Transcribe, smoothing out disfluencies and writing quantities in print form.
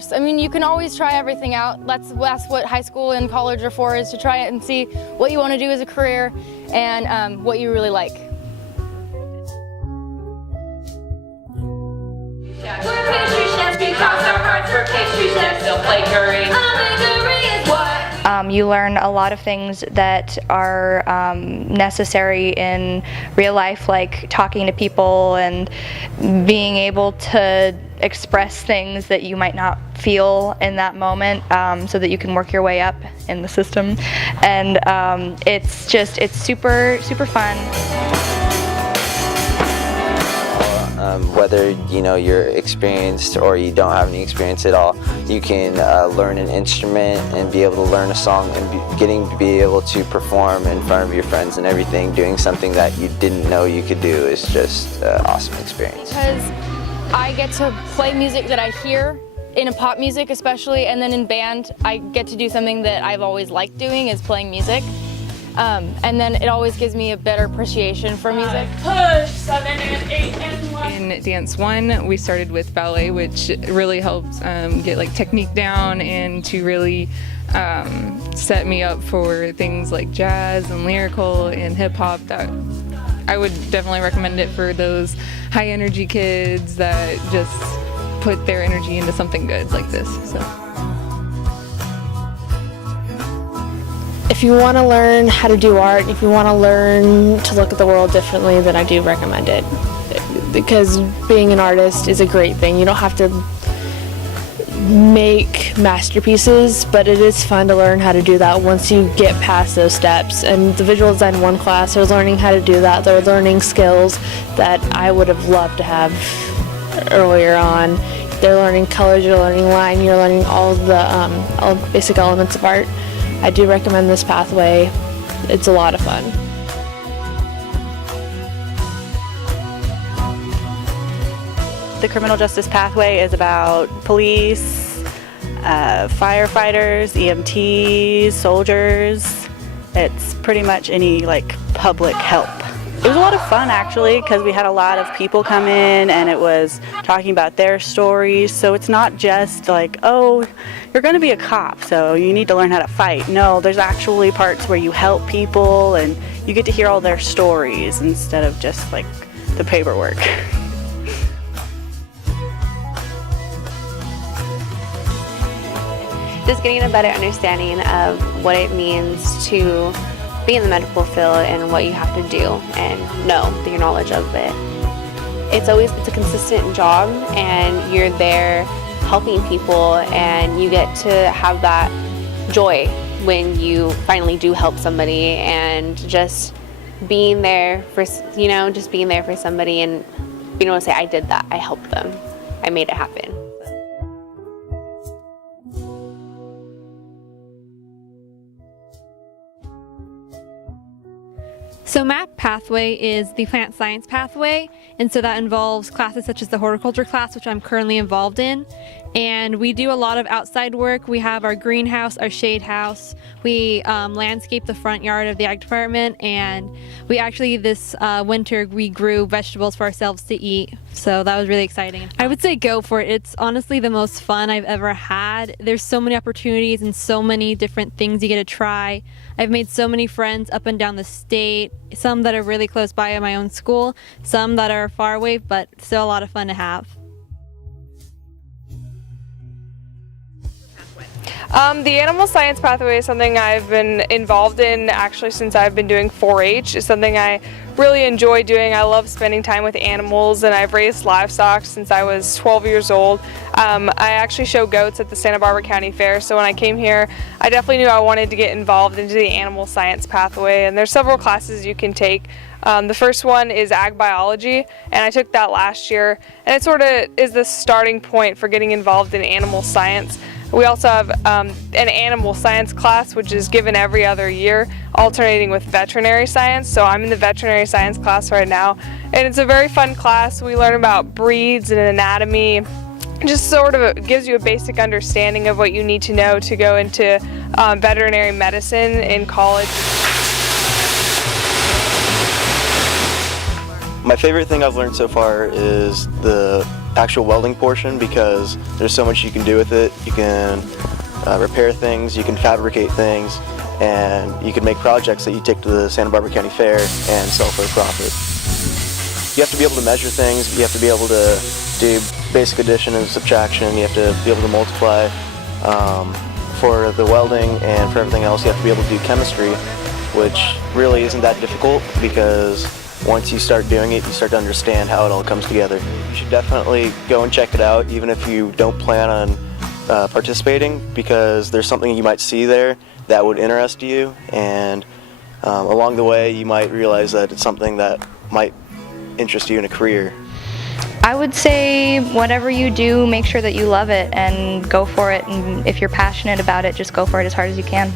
course. I mean, you can always try everything out. That's what high school and college are for, is to try it and see what you want to do as a career and what you really like. We're pastry chefs, we cross our hearts, we're pastry chefs, don't play curry. A bakery is what? You learn a lot of things that are necessary in real life, like talking to people and being able to express things that you might not feel in that moment, so that you can work your way up in the system. And it's super fun. Whether you're experienced or you don't have any experience at all, you can learn an instrument and be able to learn a song and be able to perform in front of your friends and everything. Doing something that you didn't know you could do is just an awesome experience. Because I get to play music that I hear in pop music especially, and then in band I get to do something that I've always liked doing, is playing music. And then it always gives me a better appreciation for music. Push, 7 and 8 and 1. In Dance 1, we started with ballet, which really helped get technique down and to really set me up for things like jazz and lyrical and hip hop. That I would definitely recommend it for those high energy kids that just put their energy into something good like this. So. If you want to learn how to do art, if you want to learn to look at the world differently, then I do recommend it. Because being an artist is a great thing. You don't have to make masterpieces, but it is fun to learn how to do that once you get past those steps. And the Visual Design 1 class, they're learning how to do that. They're learning skills that I would have loved to have earlier on. They're learning colors, you're learning line, you're learning all the basic elements of art. I do recommend this pathway. It's a lot of fun. The criminal justice pathway is about police, firefighters, EMTs, soldiers. It's pretty much any public help. It was a lot of fun actually, because we had a lot of people come in and it was talking about their stories. So it's not just oh, you're going to be a cop, so you need to learn how to fight. No, there's actually parts where you help people and you get to hear all their stories instead of just the paperwork. Just getting a better understanding of what it means to be in the medical field and what you have to do and know your knowledge of it. It's a consistent job, and you're there helping people, and you get to have that joy when you finally do help somebody, and just being there for somebody and being able to say, I did that, I helped them, I made it happen. So MAP pathway is the plant science pathway, and so that involves classes such as the horticulture class, which I'm currently involved in. And we do a lot of outside work. We have our greenhouse, our shade house. We landscape the front yard of the ag department, and we actually this winter we grew vegetables for ourselves to eat. So that was really exciting. I would say go for it. It's honestly the most fun I've ever had. There's so many opportunities and so many different things you get to try. I've made so many friends up and down the state, some that are really close by at my own school, some that are far away, but still a lot of fun to have. The animal science pathway is something I've been involved in actually since I've been doing 4-H. It's something I really enjoy doing. I love spending time with animals, and I've raised livestock since I was 12 years old. I actually show goats at the Santa Barbara County Fair, so when I came here I definitely knew I wanted to get involved into the animal science pathway, and there's several classes you can take. The first one is ag biology, and I took that last year, and it sort of is the starting point for getting involved in animal science. We also have an animal science class, which is given every other year, alternating with veterinary science. So I'm in the veterinary science class right now, and it's a very fun class. We learn about breeds and anatomy. Just sort of gives you a basic understanding of what you need to know to go into veterinary medicine in college. My favorite thing I've learned so far is the actual welding portion because there's so much you can do with it. You can repair things, you can fabricate things, and you can make projects that you take to the Santa Barbara County Fair and sell for a profit. You have to be able to measure things, you have to be able to do basic addition and subtraction, you have to be able to multiply. For the welding and for everything else, you have to be able to do chemistry, which really isn't that difficult because once you start doing it, you start to understand how it all comes together. You should definitely go and check it out, even if you don't plan on participating, because there's something you might see there that would interest you, and along the way you might realize that it's something that might interest you in a career. I would say whatever you do, make sure that you love it and go for it, and if you're passionate about it, just go for it as hard as you can.